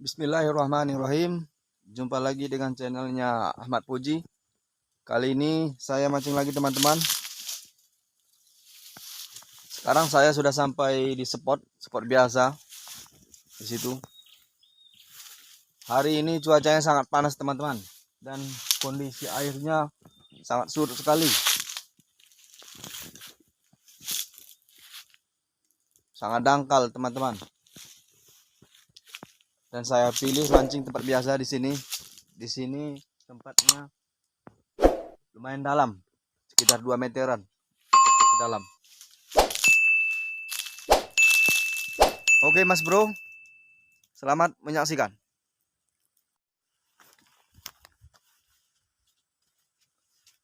Bismillahirrahmanirrahim. Jumpa lagi dengan channelnya Ahmad Puji. Kali ini saya mancing lagi teman-teman. Sekarang saya sudah sampai di spot biasa di situ. Hari ini cuacanya sangat panas teman-teman, dan kondisi airnya sangat surut sekali. Sangat dangkal teman-teman. Dan saya pilih mancing tempat biasa di sini. Di sini tempatnya lumayan dalam, sekitar 2 meteran ke dalam. Oke Mas Bro, selamat menyaksikan.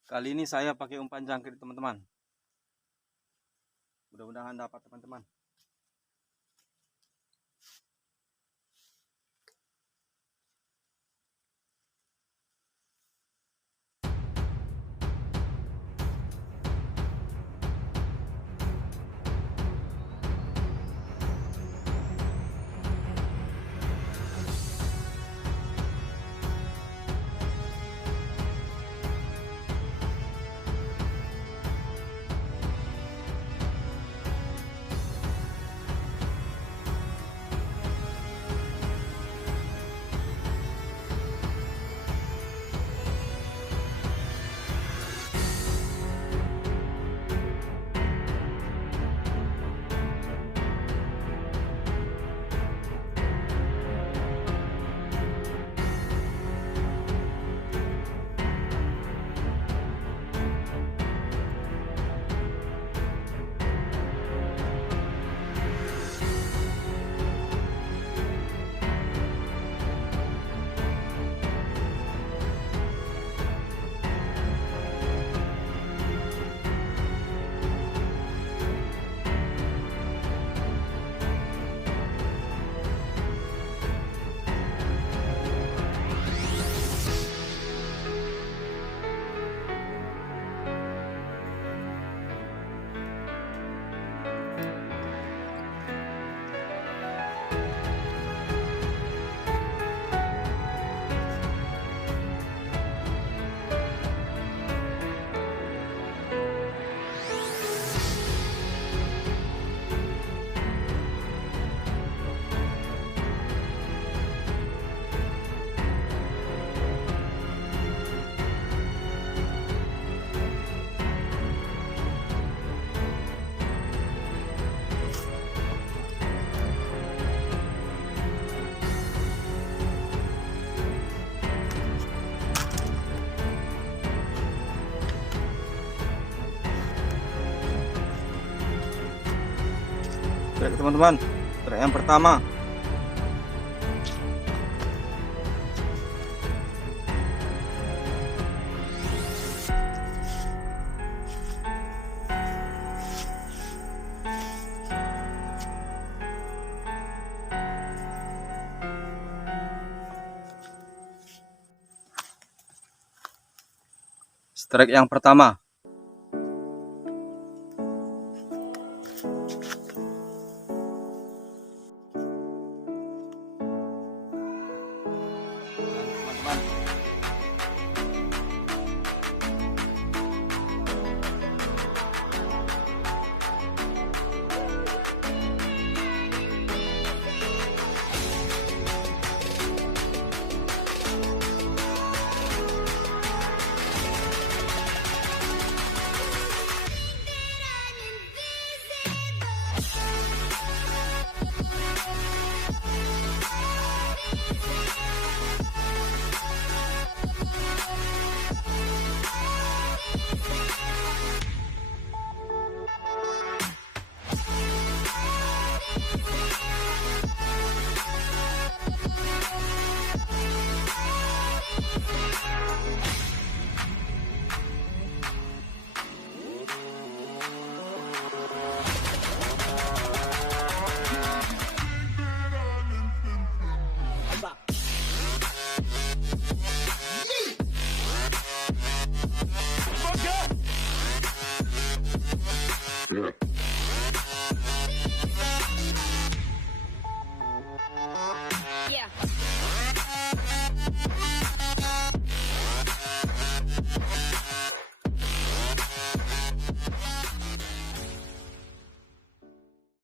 Kali ini saya pakai umpan jangkrik teman-teman. Mudah-mudahan dapat teman-teman. Trek teman-teman, trek yang pertama. Strike yang pertama.